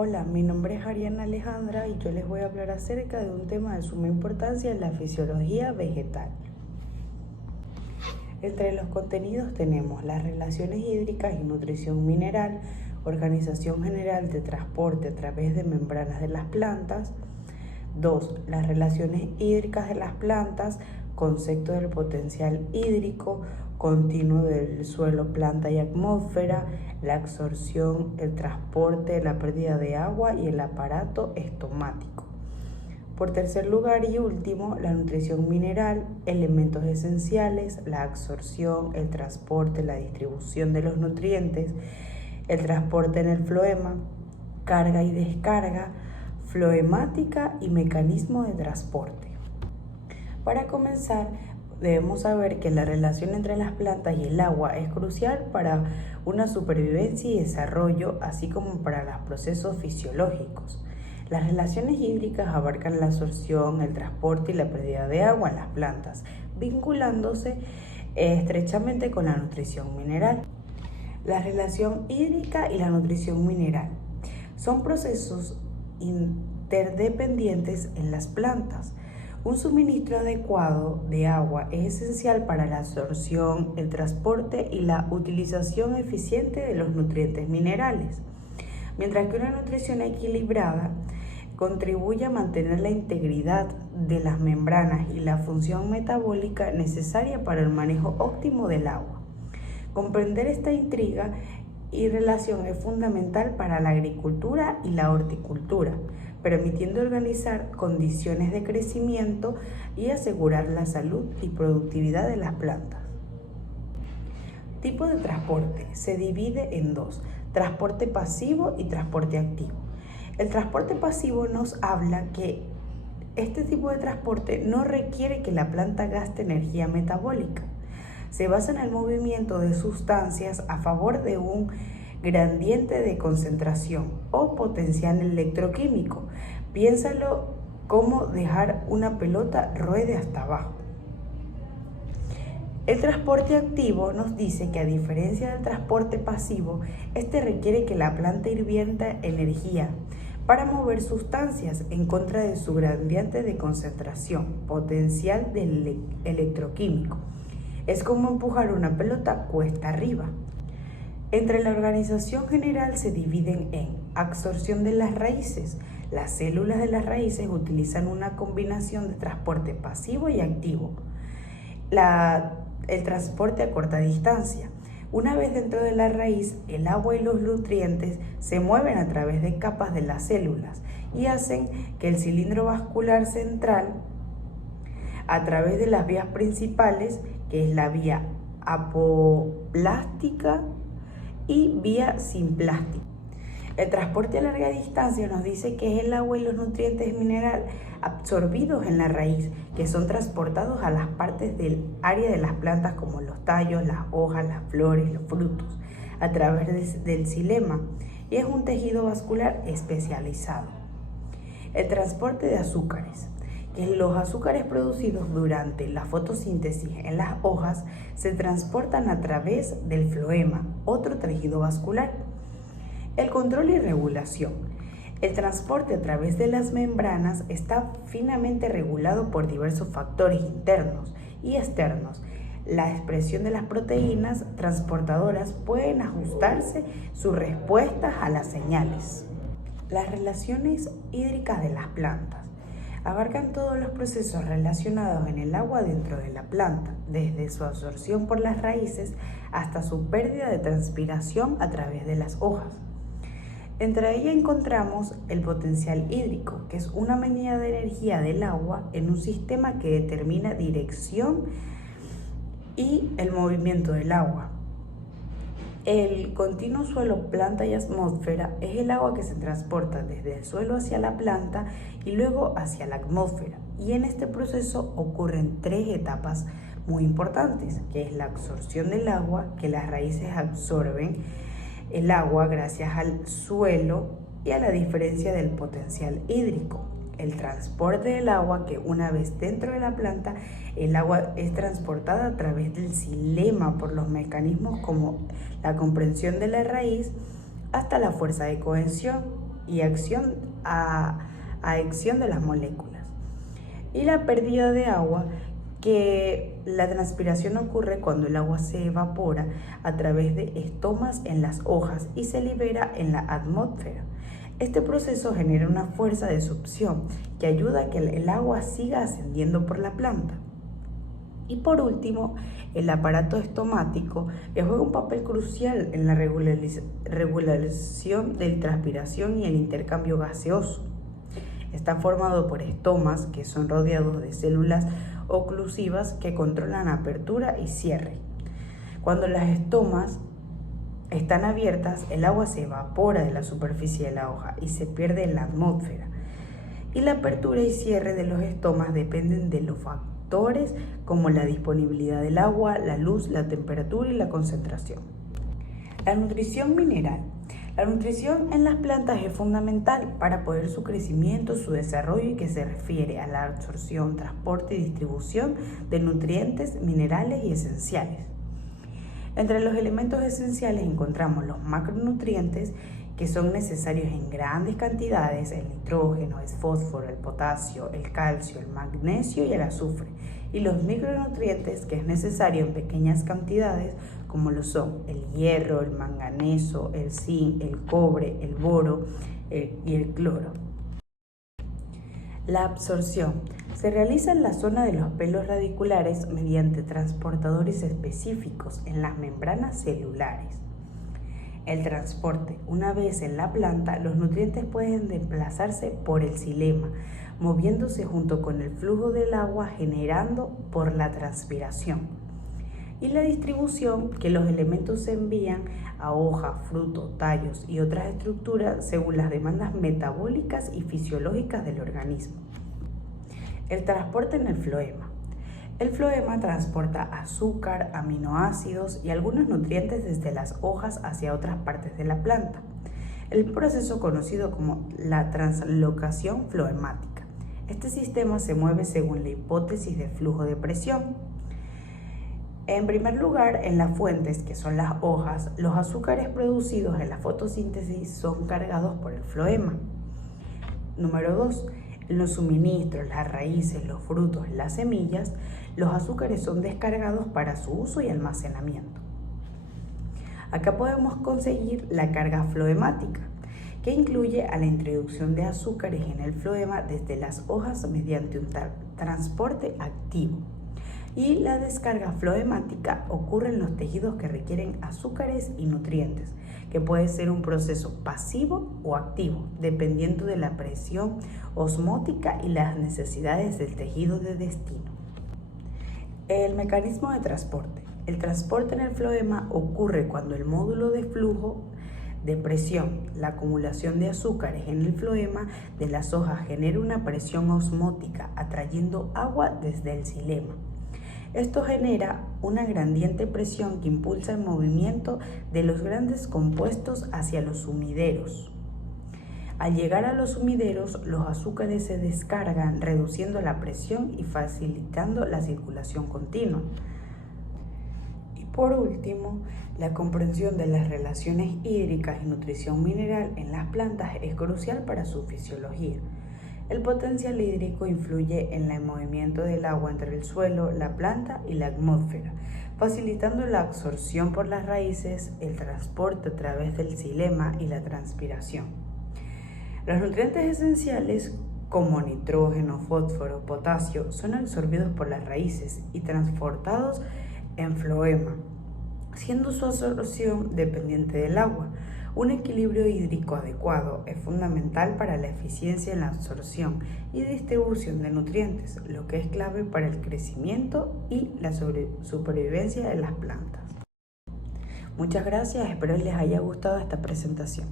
Hola, mi nombre es Ariana Alejandra y yo les voy a hablar acerca de un tema de suma importancia en la fisiología vegetal. Entre los contenidos tenemos las relaciones hídricas y nutrición mineral, organización general de transporte a través de membranas de las plantas. 2. Las relaciones hídricas de las plantas, concepto del potencial hídrico, continuo del suelo, planta y atmósfera, la absorción, el transporte, la pérdida de agua y el aparato estomático. Por tercer lugar y último, la nutrición mineral, elementos esenciales, la absorción, el transporte, la distribución de los nutrientes, el transporte en el floema, carga y descarga, floemática y mecanismo de transporte. Para comenzar, debemos saber que la relación entre las plantas y el agua es crucial para una supervivencia y desarrollo, así como para los procesos fisiológicos. Las relaciones hídricas abarcan la absorción, el transporte y la pérdida de agua en las plantas, vinculándose estrechamente con la nutrición mineral. La relación hídrica y la nutrición mineral son procesos interdependientes en las plantas. Un suministro adecuado de agua es esencial para la absorción, el transporte y la utilización eficiente de los nutrientes minerales, mientras que una nutrición equilibrada contribuye a mantener la integridad de las membranas y la función metabólica necesaria para el manejo óptimo del agua. Comprender esta intriga y relación es fundamental para la agricultura y la horticultura, permitiendo organizar condiciones de crecimiento y asegurar la salud y productividad de las plantas. Tipo de transporte se divide en dos: transporte pasivo y transporte activo. El transporte pasivo nos habla que este tipo de transporte no requiere que la planta gaste energía metabólica. Se basa en el movimiento de sustancias a favor de un gradiente de concentración o potencial electroquímico. Piénsalo como dejar una pelota ruede hasta abajo. El transporte activo nos dice que, a diferencia del transporte pasivo, este requiere que la planta invierta energía para mover sustancias en contra de su gradiente de concentración, potencial electroquímico. Es como empujar una pelota cuesta arriba. Entre la organización general se dividen en absorción de las raíces. Las células de las raíces utilizan una combinación de transporte pasivo y activo. El transporte a corta distancia. Una vez dentro de la raíz, el agua y los nutrientes se mueven a través de capas de las células y hacen que el cilindro vascular central, a través de las vías principales, que es la vía apoplástica y vía simplástica. El transporte a larga distancia nos dice que es el agua y los nutrientes minerales absorbidos en la raíz, que son transportados a las partes del área de las plantas, como los tallos, las hojas, las flores, los frutos, a través del xilema, y es un tejido vascular especializado. El transporte de azúcares. Los azúcares producidos durante la fotosíntesis en las hojas se transportan a través del floema, otro tejido vascular. El control y regulación. El transporte a través de las membranas está finamente regulado por diversos factores internos y externos. La expresión de las proteínas transportadoras pueden ajustarse sus respuestas a las señales. Las relaciones hídricas de las plantas abarcan todos los procesos relacionados en el agua dentro de la planta, desde su absorción por las raíces hasta su pérdida de transpiración a través de las hojas. Entre ellas encontramos el potencial hídrico, que es una medida de energía del agua en un sistema que determina dirección y el movimiento del agua. El continuo suelo, planta y atmósfera es el agua que se transporta desde el suelo hacia la planta y luego hacia la atmósfera. Y en este proceso ocurren tres etapas muy importantes, que es la absorción del agua, que las raíces absorben el agua gracias al suelo y a la diferencia del potencial hídrico. El transporte del agua, que una vez dentro de la planta, el agua es transportada a través del xilema por los mecanismos como la comprensión de la raíz hasta la fuerza de cohesión. y acción de las moléculas. Y la pérdida de agua, que la transpiración ocurre cuando el agua se evapora a través de estomas en las hojas y se libera en la atmósfera. Este proceso genera una fuerza de succión que ayuda a que el agua siga ascendiendo por la planta. Y por último, el aparato estomático, que juega un papel crucial en la regulación de la transpiración y el intercambio gaseoso. Está formado por estomas que son rodeados de células oclusivas que controlan apertura y cierre. Cuando las estomas están abiertas, el agua se evapora de la superficie de la hoja y se pierde en la atmósfera. Y la apertura y cierre de los estomas dependen de los factores como la disponibilidad del agua, la luz, la temperatura y la concentración. La nutrición mineral. La nutrición en las plantas es fundamental para poder su crecimiento, su desarrollo, y que se refiere a la absorción, transporte y distribución de nutrientes, minerales y esenciales. Entre los elementos esenciales encontramos los macronutrientes, que son necesarios en grandes cantidades: el nitrógeno, el fósforo, el potasio, el calcio, el magnesio y el azufre. Y los micronutrientes, que es necesario en pequeñas cantidades, como lo son el hierro, el manganeso, el zinc, el cobre, el boro y el cloro. La absorción se realiza en la zona de los pelos radiculares mediante transportadores específicos en las membranas celulares. El transporte. Una vez en la planta, los nutrientes pueden desplazarse por el xilema, moviéndose junto con el flujo del agua generando por la transpiración. Y la distribución, que los elementos se envían a hoja, fruto, tallos y otras estructuras según las demandas metabólicas y fisiológicas del organismo. El transporte en el floema. El floema transporta azúcar, aminoácidos y algunos nutrientes desde las hojas hacia otras partes de la planta. El proceso conocido como la translocación floemática. Este sistema se mueve según la hipótesis de flujo de presión. En primer lugar, en las fuentes, que son las hojas, los azúcares producidos en la fotosíntesis son cargados por el floema. Número 2. En los suministros, las raíces, los frutos, las semillas, los azúcares son descargados para su uso y almacenamiento. Acá podemos conseguir la carga floemática, que incluye a la introducción de azúcares en el floema desde las hojas mediante un transporte activo. Y la descarga floemática ocurre en los tejidos que requieren azúcares y nutrientes, que puede ser un proceso pasivo o activo, dependiendo de la presión osmótica y las necesidades del tejido de destino. El mecanismo de transporte. El transporte en el floema ocurre cuando el módulo de flujo de presión, la acumulación de azúcares en el floema de las hojas, genera una presión osmótica, atrayendo agua desde el xilema. Esto genera una gradiente presión que impulsa el movimiento de los grandes compuestos hacia los sumideros. Al llegar a los sumideros, los azúcares se descargan, reduciendo la presión y facilitando la circulación continua. Y por último, la comprensión de las relaciones hídricas y nutrición mineral en las plantas es crucial para su fisiología. El potencial hídrico influye en el movimiento del agua entre el suelo, la planta y la atmósfera, facilitando la absorción por las raíces, el transporte a través del xilema y la transpiración. Los nutrientes esenciales como nitrógeno, fósforo, potasio son absorbidos por las raíces y transportados en floema, siendo su absorción dependiente del agua. Un equilibrio hídrico adecuado es fundamental para la eficiencia en la absorción y distribución de nutrientes, lo que es clave para el crecimiento y la supervivencia de las plantas. Muchas gracias, espero les haya gustado esta presentación.